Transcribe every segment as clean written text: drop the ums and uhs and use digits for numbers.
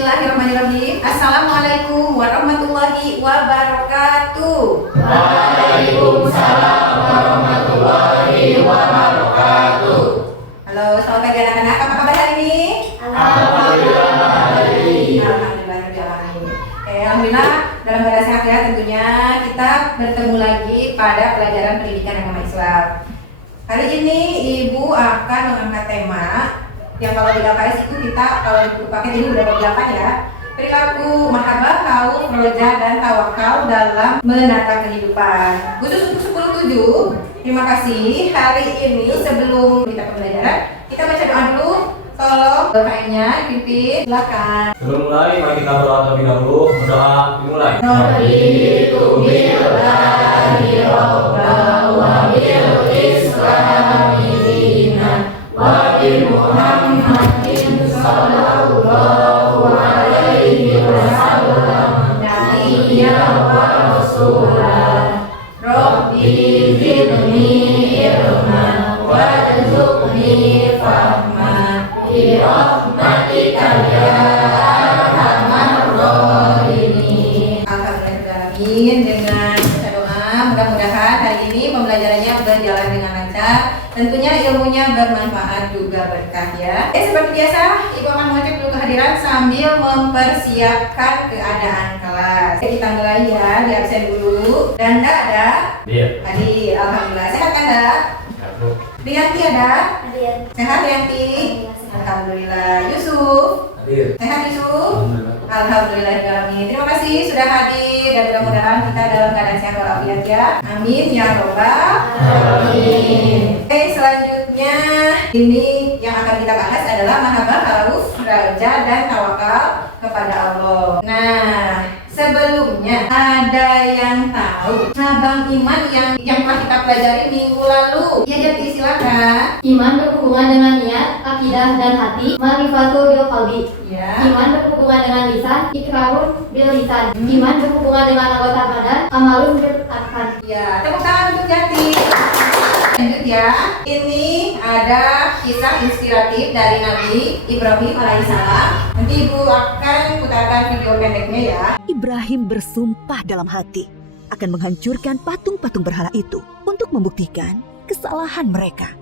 Bismillahirrahmanirrahim. Assalamualaikum warahmatullahi wabarakatuh. Waalaikumsalam warahmatullahi wabarakatuh. Halo, selamat pagi anak-anak. Apa kabar hari ini? Alhamdulillah baik. Alhamdulillah dalam keadaan sehat ya tentunya. Kita bertemu lagi pada pelajaran pendidikan agama Islam. Hari ini Ibu akan mengangkat tema yang kalau di LKS itu kita kalau di buku paket ini udah beberapa ya. Perilaku mahabbah, khauf, roja, dan tawakal dalam menata kehidupan. Khusus untuk 10-7, terima kasih. Hari ini sebelum kita pembelajaran, kita baca doa dulu. Tolong doanya dipimpin, silakan. Sebelum mulai, mari kita berdoa terlebih dahulu. Berdoa dimulai. Raditu billahi rabban wa bil islami dinan wa bi Muhammadin sallallahu alaihi wasallam nabiyyan wa rasulan. Rabbi zidni ilman warzuqni fahman bi rahmatika ya arhamar rahimin. Alhamdulillahirrahmanirrahim. Dengan baca doa, mudah-mudahan hari ini pembelajarannya berjalan dengan lancar. Tentunya ilmunya bermanfaat juga berkah ya. Seperti biasa, Ibu akan mengecek dulu kehadiran sambil mempersiapkan keadaan kelas. Kita mulai ya, di absen dulu. Danda ada? Iya. Hadir, alhamdulillah. Sehat kan, Danda? Rianti ada? Hadir. Sehat Rianti? Alhamdulillah. Yusuf? Hadir. Sehat Yusuf? Alhamdulillahirrahmanirrahim. Terima kasih sudah hadir dan mudah-mudahan kita dalam keadaan sehat walafiat ya. Amin ya robbal alamin. Oke, selanjutnya ini yang akan kita bahas adalah mahabbah, khauf, raja, dan tawakal kepada Allah. Nah, sebelumnya ada yang tahu cabang iman yang telah kita pelajari minggu lalu? Ya, jadi silakan. Iman berhubungan dengan niat, akidah dan hati. Ma'rifatul bil qalbi. Ya. Iman berhubungan dengan lisan, ikrarun bil lisan. Iman berhubungan dengan anggota badan, amalun bil arkan. Ya, tepuk tangan untuk Jati. Lanjut ya. Ini ada kisah inspiratif dari Nabi Ibrahim alaihissalam. Nanti Ibu akan putarkan video pendeknya ya. Ibrahim bersumpah dalam hati akan menghancurkan patung-patung berhala itu untuk membuktikan kesalahan mereka.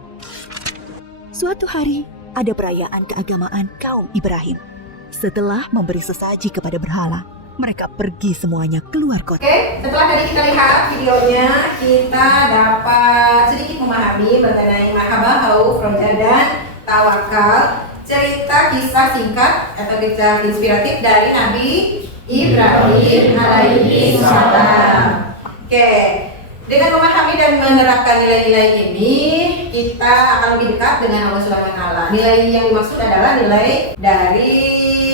Suatu hari, ada perayaan keagamaan kaum Ibrahim. Setelah memberi sesaji kepada berhala, mereka pergi semuanya keluar kota. Oke, setelah tadi kita lihat videonya, kita dapat sedikit memahami mengenai mahabbah, khauf, roja, dan tawakal. Cerita kisah singkat atau kisah inspiratif dari Nabi Ibrahim alaihi salam. Oke, dengan memahami dan menerapkan nilai-nilai ini, kita akan lebih dekat dengan Allah Subhanahu wa Ta'ala. Nilai yang dimaksud adalah nilai dari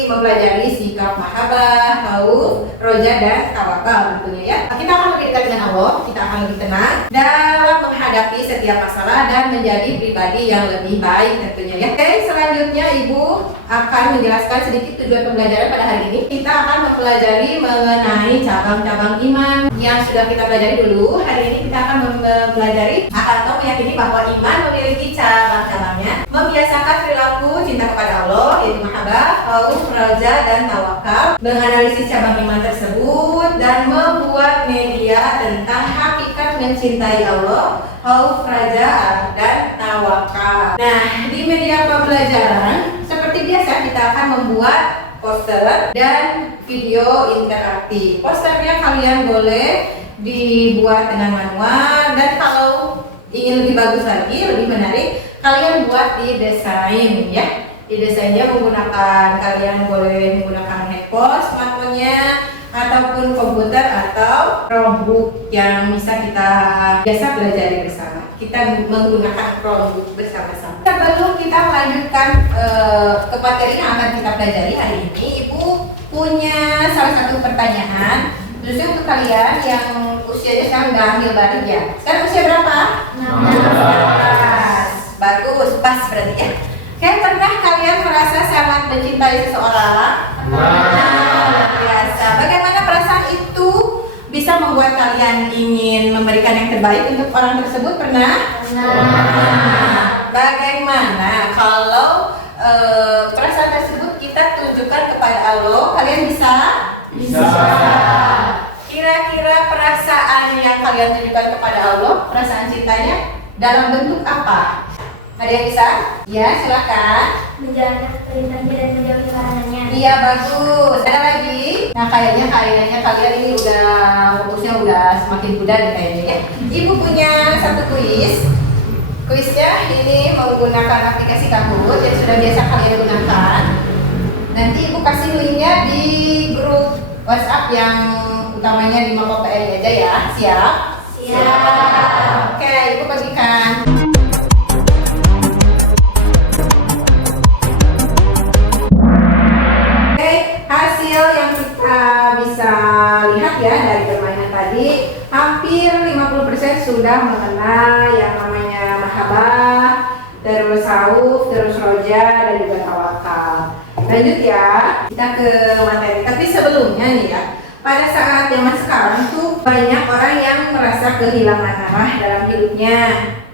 mempelajari sikap mahabbah, khauf, roja, dan tawakal tentunya ya. Kita akan lebih dekat dengan Allah, kita akan lebih tenang dalam menghadapi setiap masalah dan menjadi pribadi yang lebih baik tentunya ya. Oke, selanjutnya Ibu akan menjelaskan sedikit tujuan pembelajaran pada hari ini. Kita akan mempelajari mengenai cabang-cabang iman yang sudah kita pelajari dulu. Hari ini kita akan mempelajari atau meyakini bahwa iman memiliki cabang-cabangnya. Membiasakan perilaku cinta kepada Allah, yaitu mahabbah, khauf, roja, dan tawakal. Menganalisis cabang iman tersebut dan membuat media tentang hakikat mencintai Allah, khauf, raja, dan tawakal. Nah, di media pembelajaran seperti biasa kita akan membuat poster dan video interaktif. Posternya kalian boleh dibuat dengan manual, dan kalau ingin lebih bagus lagi, lebih menarik, kalian buat di desain ya. Di desainnya menggunakan, kalian boleh menggunakan handphone, smartphone-nya, ataupun komputer atau Chromebook yang bisa kita biasa pelajari bersama. Kita menggunakan Chromebook bersama-sama. Sebelum kita melanjutkan ke materi yang akan kita pelajari hari ini, Ibu punya salah satu pertanyaan khususnya untuk kalian yang usianya sekarang udah hamil baru ya. Sekarang usia berapa? 16. Bagus, pas berarti ya. Oke, pernah kalian merasa sangat mencintai seseorang? Biasa. Bagaimana perasaan itu bisa membuat kalian ingin memberikan yang terbaik untuk orang tersebut? Pernah? Bagaimana kalau perasaan tersebut kita tunjukkan kepada Allah kalian bisa? Bisa. Kira-kira perasaan yang kalian tunjukkan kepada Allah, perasaan cintanya dalam bentuk apa? Ada yang bisa? Ya, silakan. Menjalankan perintahnya dan menjauhi larangannya. Iya, bagus. Ada lagi? Nah, kayaknya kalian ini udah fokusnya udah semakin mudah nih kayaknya ya. Ibu punya satu kuis. Kuisnya ini menggunakan aplikasi Kahoot yang sudah biasa kalian gunakan. Nanti ibu kasih linknya di grup WhatsApp yang utamanya di Mama PLI aja ya. Siap? Siap. Oke, ibu bagikan. Oke, hasil yang kita bisa lihat ya dari permainan tadi, hampir 50% sudah mengenal yang namanya mahabbah, terus khauf, terus roja, dan juga tawakal. Lanjut ya, kita ke materi. Tapi sebelumnya nih ya, pada saat zaman sekarang tuh banyak orang yang merasa kehilangan arah dalam hidupnya,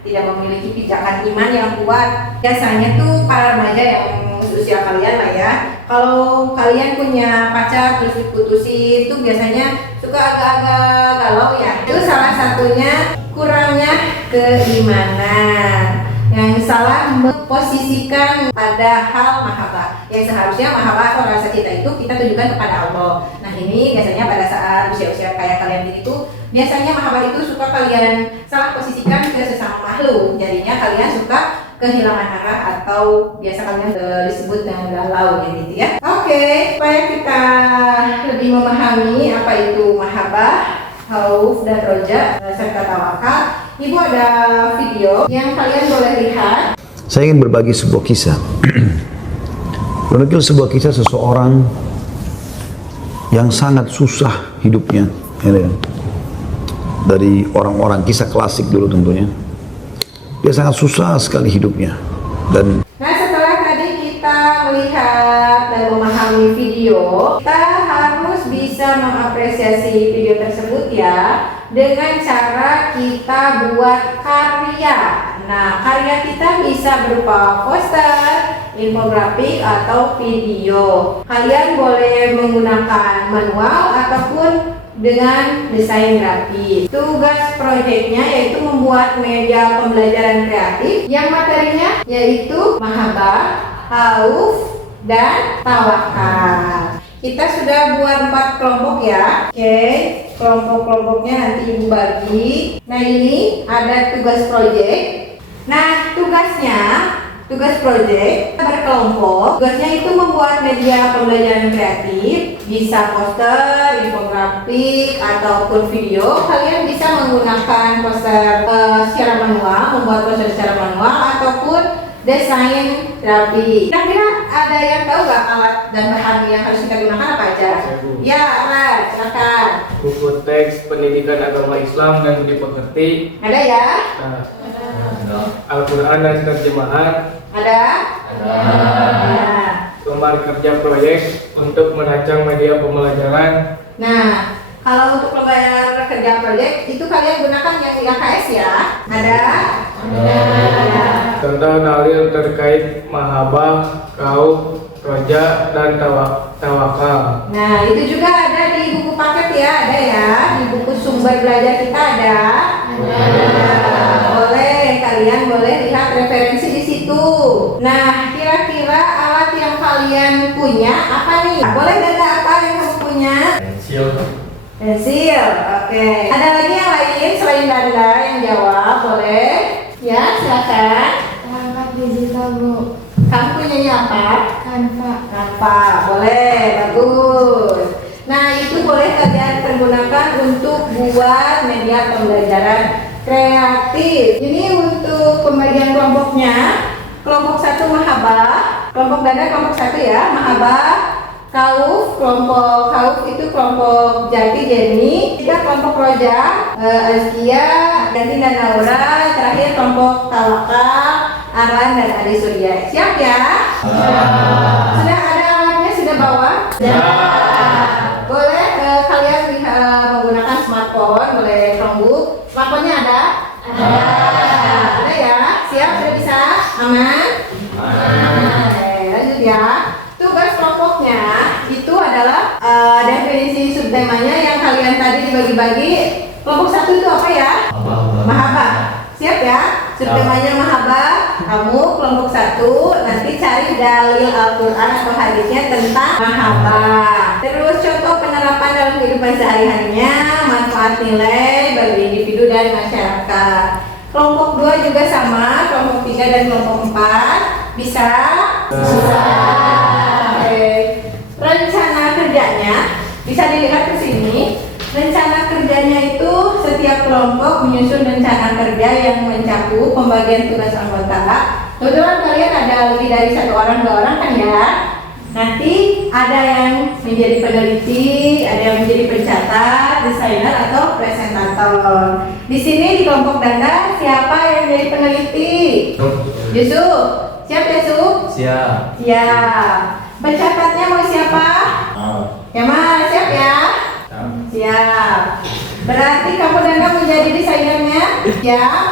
tidak memiliki pijakan iman yang kuat. Biasanya tuh para remaja yang usia kalian lah ya, kalau kalian punya pacar terus diputusin tuh biasanya suka agak-agak galau ya. Itu salah satunya kurangnya keimanan, yang salah memposisikan pada hal mahabbah. Yang seharusnya mahabbah atau rasa cinta itu kita tunjukkan kepada Allah. Nah ini biasanya pada saat usia-usia kayak kalian ini tuh biasanya mahabbah itu suka kalian salah posisikan ke sesama makhluk. Jadinya kalian suka kehilangan arah atau biasa kalian disebut dengan galau gitu ya. Oke, supaya kita lebih memahami apa itu mahabbah, khauf, dan roja serta tawakal, ibu ada video yang kalian boleh lihat. Saya ingin berbagi sebuah kisah. Menukil sebuah kisah seseorang yang sangat susah hidupnya, ya, dari orang-orang kisah klasik dulu tentunya. Dia sangat susah sekali hidupnya. Dan Nah setelah tadi kita melihat dan memahami video, kita harus bisa mengapresiasi video tersebut ya dengan cara kita buat karya. Nah karya kita bisa berupa poster, infografik, atau video. Kalian boleh menggunakan manual ataupun dengan desain grafis. Tugas proyeknya yaitu membuat media pembelajaran kreatif yang materinya yaitu mahabbah, khauf, dan tawakal. Kita sudah buat 4 kelompok ya. Oke, kelompok-kelompoknya nanti ibu bagi. Nah ini ada tugas proyek. Nah tugas proyek berkelompok, tugasnya itu membuat media pembelajaran kreatif, bisa poster, infografik, ataupun video. Kalian bisa menggunakan poster secara manual, membuat poster secara manual, ataupun desain grafis. Kira-kira ada yang tahu nggak alat dan bahan yang harus kita gunakan apa aja? Ya, Alan, silakan. Buku teks pendidikan agama Islam dan budi pekerti, Ada ya? Al-Quran dan terjemahan, Ada? Ada. lembar kerja proyek untuk merancang media pembelajaran, Nah, kalau untuk lembar kerja proyek itu kalian gunakan yang IKS ya? Ada? Ada. contoh dalil terkait mahabbah, khauf, roja, dan tawakal. Nah, itu juga ada di buku paket ya, ada ya. Di buku sumber belajar kita ada. Boleh, kalian boleh lihat referensi di situ. Nah, kira-kira alat yang kalian punya apa nih? Boleh data apa yang kamu punya? Pensil. Pensil, oke. Ada lagi yang lain selain Danda yang jawab, boleh? Ya, silakan. Perangkat digital, Bu. Kamu punyanya apa? Canva. Apa? Boleh, bagus. Nah, itu boleh kalian pergunakan untuk buat media pembelajaran kreatif. Ini untuk pembagian kelompoknya. Kelompok 1 mahabbah, kelompok Danda kelompok 1 ya, mahabbah, khauf, kelompok khauf itu kelompok Jati Jenny, juga kelompok roja, Azkia, Ganti, dan Naura, terakhir kelompok tawakal, Arlan, dan Adi Surya. Siap ya? Sudah ada alatnya, sudah bawa? Boleh kalian menggunakan smartphone, boleh Chromebook. Smartphone-nya ada? Ada ya? Siap? Sudah bisa? Aman? Oke, lanjut ya. Tugas kelompoknya itu adalah definisi subtemanya yang kalian tadi dibagi-bagi. Kelompok 1 itu apa ya? Mahabbah. Siap ya? Subtemanya mahabbah. Kamu kelompok 1 nanti cari dalil Al-Quran atau hadisnya tentang mahabbah. Terus contoh penerapan dalam kehidupan sehari-harinya, manfaat nilai bagi individu dan masyarakat. Kelompok 2 juga sama, kelompok 3 dan kelompok 4 bisa? Bisa. Oke. Rencana kerjanya bisa dilihat ke sini. Rencana kerjanya itu setiap kelompok menyusun rencana kerja yang mencakup pembagian tugas anggota. Kebetulan kalian ada lebih dari 1 orang, 2 orang kan ya? Nanti ada yang menjadi peneliti, ada yang menjadi pencatat, desainer atau presentator. Di sini di kelompok Danda siapa yang menjadi peneliti? Yusuf. Siap Yusuf? Siap. Siap. Pencatatnya mau siapa? Kemal. Siap ya? Siap. Berarti kamu Danda menjadi desainernya? Siap.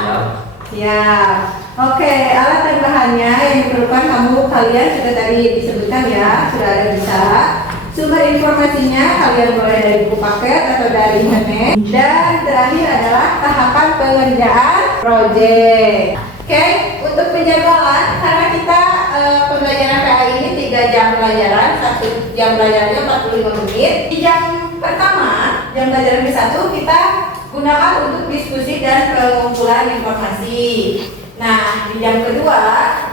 Siap. Oke, alat dan bahannya yang diperlukan kalian sudah tadi disebutkan ya, sudah ada bisa. Sumber informasinya kalian boleh dari buku paket atau dari internet. Dan terakhir adalah tahapan pengerjaan proyek. Oke, untuk penjadwalan karena kita pembelajaran KAI ini 3 jam pelajaran, 1 jam pelajarannya 45 menit. Di jam pertama, jam pelajaran ke-1 kita gunakan untuk diskusi dan pengumpulan informasi. Nah, di jam kedua,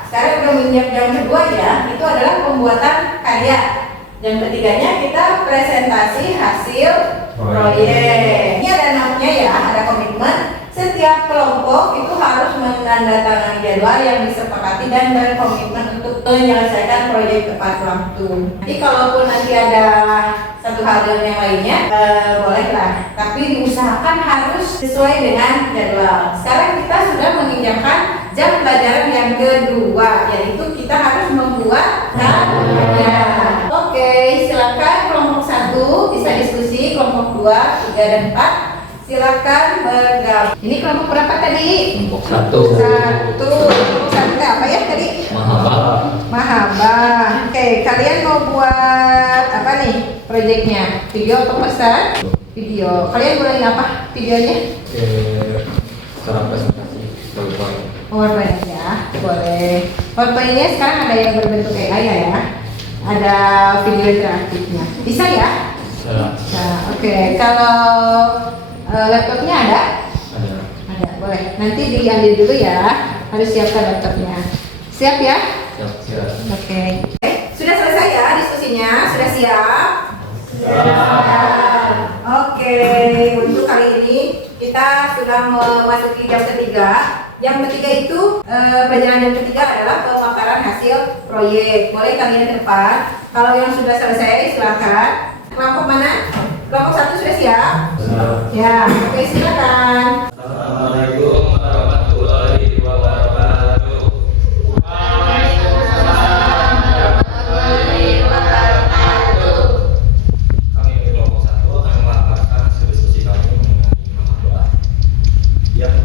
sekarang udah menyiap jam kedua ya, itu adalah pembuatan karya. Jam ketiganya kita presentasi hasil proyek. Ini ada namanya ya, ada komitmen. Setiap kelompok itu harus menandatangani jadwal yang disepakati dan berkomitmen untuk menyelesaikan proyek tepat waktu. Jadi kalaupun nanti ada satu hal dan yang lainnya, bolehlah. Tapi diusahakan harus sesuai dengan jadwal. Sekarang kita sudah menginjakkan jam pelajaran yang kedua, yaitu kita harus membuat karya. Oke, silakan kelompok 1 bisa diskusi, kelompok 2, 3 dan 4 silakan bergabung. Ini kelompok berapa tadi? Kelompok 1. Kelompok 1 itu apa ya tadi? Mahabbah. Oke, kalian mau buat apa nih proyeknya? Video atau pesan? Video. Kalian boleh apa videonya? Cara presentasi PowerPoint. PowerPoint ya, boleh. PowerPoint-nya sekarang ada yang berbentuk AI ya. Ada video interaktifnya. Bisa ya? Bisa. Oke, kalau laptopnya ada? Ada, boleh. Nanti diambil dulu ya. Harus siapkan laptopnya. Siap ya? Siap. Oke. Sudah selesai ya diskusinya? Sudah siap? Oke, untuk kali ini kita sudah memasuki jam ketiga. Jam ketiga itu pelajaran yang ketiga adalah pemaparan hasil proyek. Boleh kalian ke depan. Kalau yang sudah selesai silakan. Kelompok mana? Kelompok 1 sudah siap? Ya, oke silakan. Assalamualaikum warahmatullahi wabarakatuh. Kami di kelompok 1 akan melakukan hasil diskusi kami mengenai mahabbah. Yang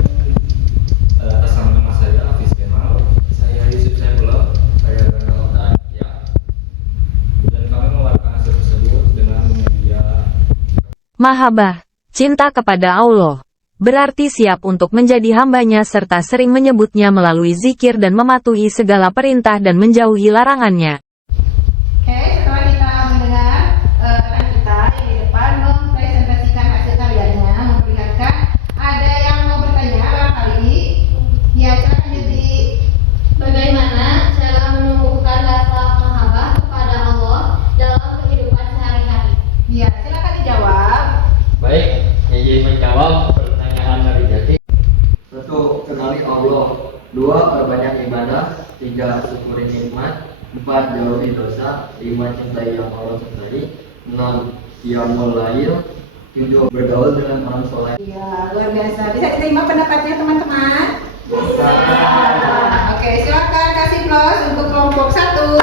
atas nama saya Hafiz Kemal, saya Yusuf Saifullah, saya Renal Nadia. Dan kami melakukan hasil tersebut dengan media. Mahabbah, cinta kepada Allah, berarti siap untuk menjadi hambanya serta sering menyebutnya melalui zikir dan mematuhi segala perintah dan menjauhi larangannya. Oke, setelah kita mendengar rekan kita yang di depan mempresentasikan hasil karyanya, memperlihatkan, ada yang mau bertanya barangkali? Ya, silakan jadi. Bagaimana cara menumbuhkan rasa mahabbah kepada Allah dalam kehidupan sehari-hari? Ya, silakan dijawab. Baik, izin menjawab pertanyaan dari Jati. 1. Kenali Allah. 2. Perbanyak ibadah. 3. Syukuri nikmat. 4. Jauhi dosa. 5. Cintai yang Allah cintai. 6. Qiyamul lail. 7. Bergaul dengan orang soleh. Ya, luar biasa. Bisa diterima pendapatnya teman-teman? Bisa. Oke, silakan kasih plus untuk kelompok 1.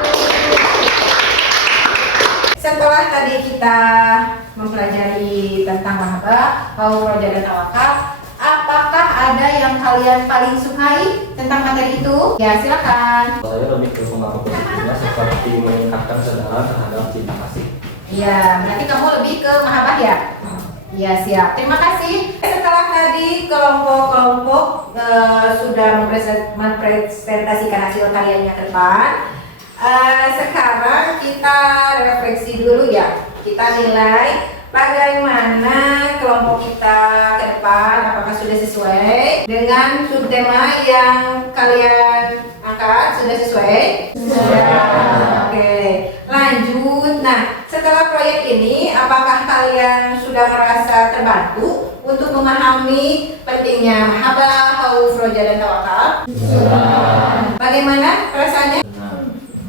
Setelah tadi kita mempelajari tentang mahabbah, roja dan tawakal, apakah ada yang kalian paling sukai tentang materi itu? Ya, silakan. Saya lebih ke pengaruh positifnya seperti meningkatkan kesadaran terhadap cinta kasih. Ya, berarti kamu lebih ke mahabah ya? Ya, siap. Terima kasih. Setelah tadi kelompok-kelompok sudah mempresentasikan hasil karyanya ke depan, sekarang kita refleksi dulu ya. Kita nilai bagaimana kelompok kita ke depan, apakah sudah sesuai dengan subtema yang kalian angkat? Sudah sesuai? Sudah. Oke, lanjut. Nah, setelah proyek ini, apakah kalian sudah merasa terbantu untuk memahami pentingnya mahabbah, khauf, roja, dan tawakal? Sudah. Bagaimana perasaannya?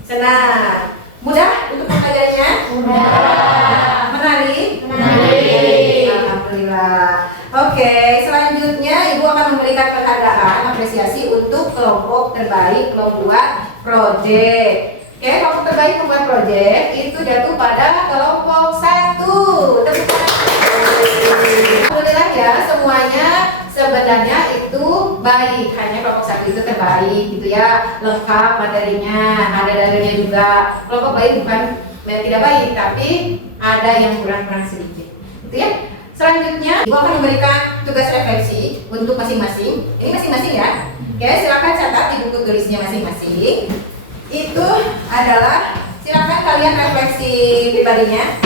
Senang. Mudah untuk mempelajarinya? Mudah. Menarik? Menarik. Alhamdulillah. Oke, selanjutnya Ibu akan memberikan penghargaan apresiasi untuk kelompok terbaik membuat proyek. Oke, kelompok terbaik membuat proyek itu jatuh pada kelompok 1. Tepuk tangan. Alhamdulillah ya, semuanya sebenarnya itu baik, hanya kelompok 1 itu terbaik gitu ya, lengkap materinya, ada dalilnya juga. Kelompok baik bukan tidak baik, tapi ada yang kurang-kurang sedikit gitu ya. Selanjutnya Ibu akan memberikan tugas refleksi untuk masing-masing. Ini masing-masing ya. Oke, silakan catat di buku tulisnya masing-masing. Itu adalah silakan kalian refleksi pribadinya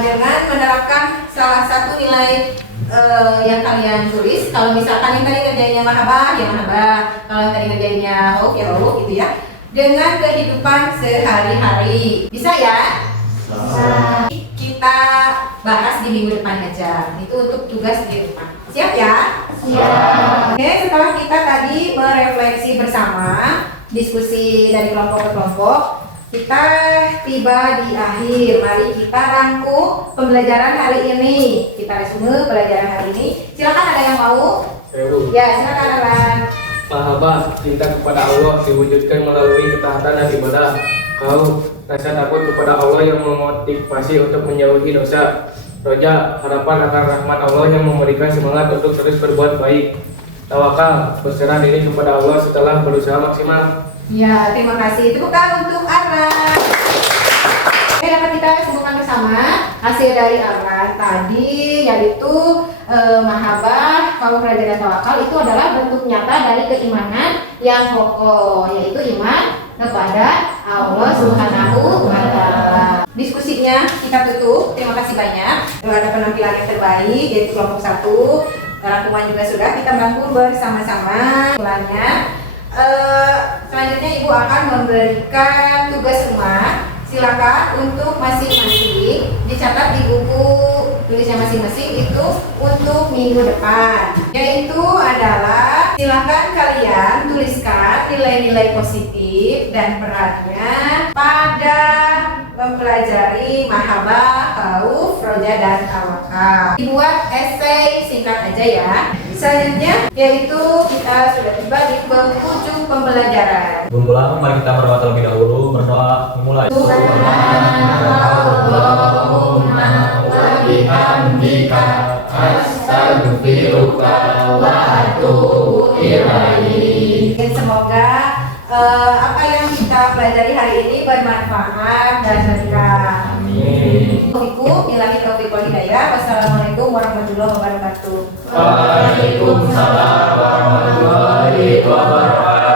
dengan menerapkan salah satu nilai yang kalian tulis. Kalau misalkan yang tadi ngerjainnya mahabbah, ya mahabbah. Kalau yang tadi ngerjainnya khauf, ya khauf gitu ya. Dengan kehidupan sehari-hari. Bisa ya? Bisa. Kita bahas di minggu depan aja. Itu untuk tugas di depan. Siap ya? Siap. Oke, setelah kita tadi merefleksi bersama, diskusi dari kelompok ke kelompok, kita tiba di akhir. Mari kita rangkum pembelajaran hari ini. Kita resume pelajaran hari ini. Silakan, ada yang mau? Ya, silakan Alan. Mahabbah, cinta kepada Allah diwujudkan melalui ketaatan dan ibadah. Kau rasa takut kepada Allah yang memotivasi untuk menjauhi dosa. Roja, harapan akan rahmat Allah yang memberikan semangat untuk terus berbuat baik. Tawakal, berserah diri kepada Allah setelah berusaha maksimal. Ya, terima kasih. Tepuk tangan untuk Arlan. Oke, dapat kita sebutkan bersama hasil dari Arlan tadi, yaitu mahabbah, khauf, roja, dan tawakal itu adalah bentuk nyata dari keimanan yang kokoh, yaitu iman kepada Allah Subhanahu wa Ta'ala. Diskusinya kita tutup. Terima kasih banyak. Ada penampilan yang terbaik, yaitu kelompok 1. Rangkuman juga sudah, kita bantu bersama-sama. Selanjutnya Ibu akan memberikan tugas rumah. Silakan untuk masing-masing dicatat di buku tulisnya masing-masing itu untuk minggu depan. Yaitu adalah silakan kalian tuliskan nilai-nilai positif dan perannya pada mempelajari mahabbah, khauf, roja, dan tawakal. Dibuat esai singkat aja ya. Selanjutnya yaitu kita sudah tiba di penghujung pembelajaran. Belum mari kita berdoa terlebih dahulu. Berdoa dimulai. Subhanallahumma wa bihamdika astaghfiruka wa atubu ilaik. Semoga apa yang kita pelajari hari ini bermanfaat dan berkah. Amin. Billahi taufiq wal hidayah. Wassalamualaikum warahmatullahi wabarakatuh. Waalaikumsalam warahmatullahi wabarakatuh.